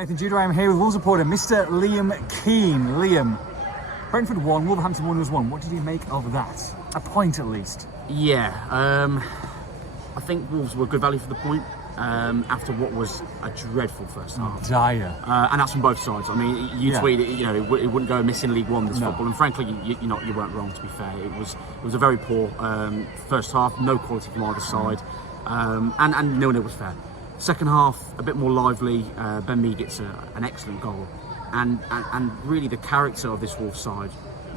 Nathan Judah. I'm here with Wolves reporter Mr. Liam Keane. Liam, Brentford won, Wolverhampton Wanderers won. What did you make of that? A point at least. Yeah, I think Wolves were good value for the point after what was a dreadful first half. Dire. And that's from both sides. I mean, you tweeted, you know, it wouldn't go amiss in League One, this football. And frankly, you weren't wrong, to be fair. It was a very poor first half, no quality from either side. And no one was fair. Second half, a bit more lively. Ben Mee gets an excellent goal. And really the character of this Wolves side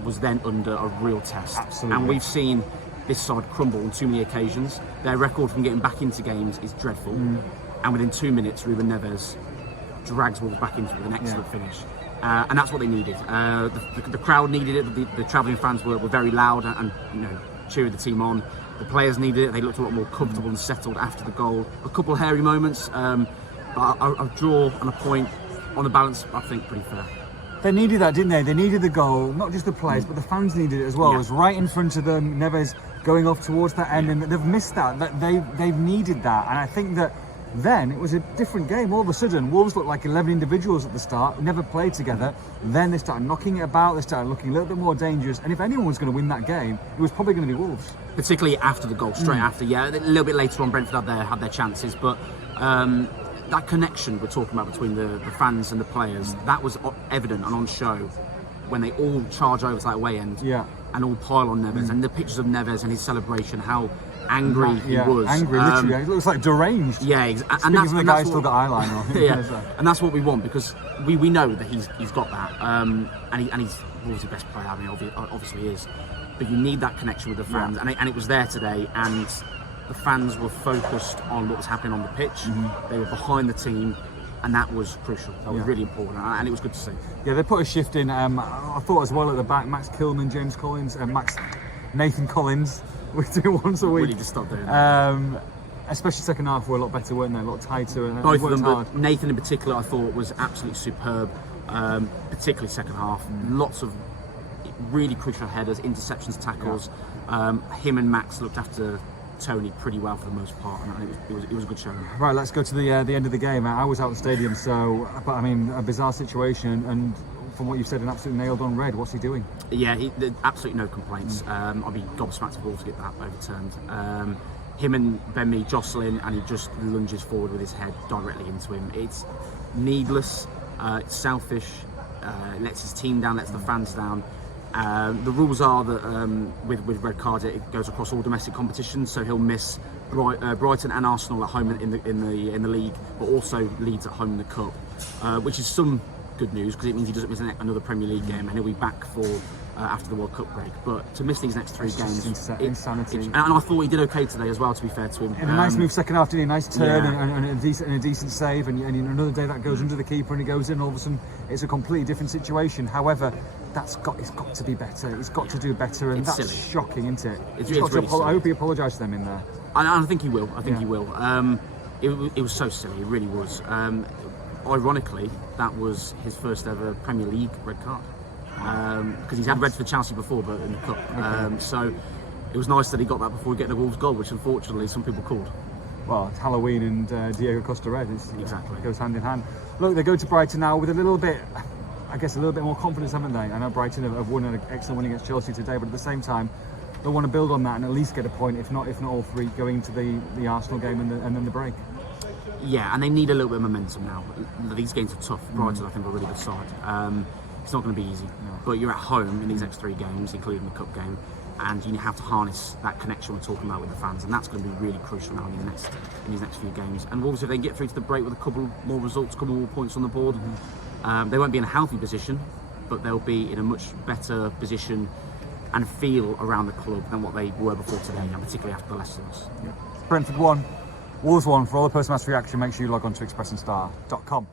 was then under a real test. Absolutely. And we've seen this side crumble on too many occasions. Their record from getting back into games is dreadful. And within 2 minutes, Ruben Neves drags Wolves back into it with an excellent finish. And that's what they needed. The crowd needed it. The travelling fans were very loud and cheering the team on. The players needed it. They looked a lot more comfortable and settled after the goal. A couple of hairy moments, but a draw and a point on the balance, I think, pretty fair. They needed that, didn't they? They needed the goal, not just the players, but the fans needed it as well. It was right in front of them, Neves going off towards that end, and they've missed that. They've needed that, and I think that then it was a different game. All of a sudden, Wolves looked like 11 individuals at the start, never played together. Then they started knocking it about, they started looking a little bit more dangerous, and if anyone was going to win that game, it was probably going to be Wolves. Particularly after the goal, straight after, a little bit later on, Brentford had their chances, but that connection we're talking about between the fans and the players, that was evident and on show when they all charge over to that away end and all pile on Neves. And the pictures of Neves and his celebration, how angry he was. Angry, literally. It looks like deranged. Yeah, and that's the guy still got eyeliner on. And that's what we want, because we know that he's got that. And he's Wolves' the best player. I mean, obviously he is. But you need that connection with the fans. And it was there today. And the fans were focused on what was happening on the pitch. They were behind the team, and that was crucial. That was really important, and it was good to see. Yeah, they put a shift in. I thought as well at the back, Max Kilman, James Collins, Nathan Collins. We do it once a week. Really just stop doing that. Especially second half were a lot better, weren't they? A lot tighter. And both of them, but Nathan in particular, I thought was absolutely superb. Particularly second half, lots of really crucial headers, interceptions, tackles. Him and Max looked after Tony pretty well for the most part, and it was a good showing. Right, let's go to the end of the game. I was out of the stadium, but I mean, a bizarre situation, and from what you've said, an absolute nailed-on red. What's he doing? Yeah, absolutely no complaints. I'd be gobsmacked if Wolves to get that overturned. Him and Ben Mee jostling, and he just lunges forward with his head directly into him. It's needless, it's selfish, lets his team down, lets the fans down. The rules are that with red cards it goes across all domestic competitions, so he'll miss Brighton and Arsenal at home in the league, but also Leeds at home in the cup, which is some good news because it means he doesn't miss another Premier League game, and he'll be back for after the World Cup break. But to miss these next three games, insanity. And I thought he did okay today as well, to be fair to him. And a nice move second half, didn't he? A nice turn and a decent save, and another day that goes under the keeper and he goes in, all of a sudden it's a completely different situation. However, it's got to be better. He's got to do better, and that's silly. Shocking, isn't it? It's really I hope he apologised to them in there. I think he will. I think he will. It was so silly. It really was. Ironically, that was his first ever Premier League red card, because he's had red for Chelsea before, but in the cup. So it was nice that he got that before he get the Wolves goal, which unfortunately some people called. Well, it's Halloween and Diego Costa red. Exactly. It goes hand in hand. Look, they go to Brighton now with a little bit more confidence, haven't they? I know Brighton have won an excellent win against Chelsea today, but at the same time, they want to build on that and at least get a point, if not all three, going into the Arsenal game and then the break. Yeah, and they need a little bit of momentum now. These games are tough. Brighton, I think, are a really good side. It's not going to be easy, but you're at home in these next three games, including the cup game, and you have to harness that connection we're talking about with the fans, and that's going to be really crucial now in these next few games. And Wolves, if they get through to the break with a couple more results, a couple more points on the board, they won't be in a healthy position, but they'll be in a much better position and feel around the club than what they were before today, and particularly after the Leicester loss. Brentford won, Wolves won. For all the post-match reaction, make sure you log on to expressandStar.com.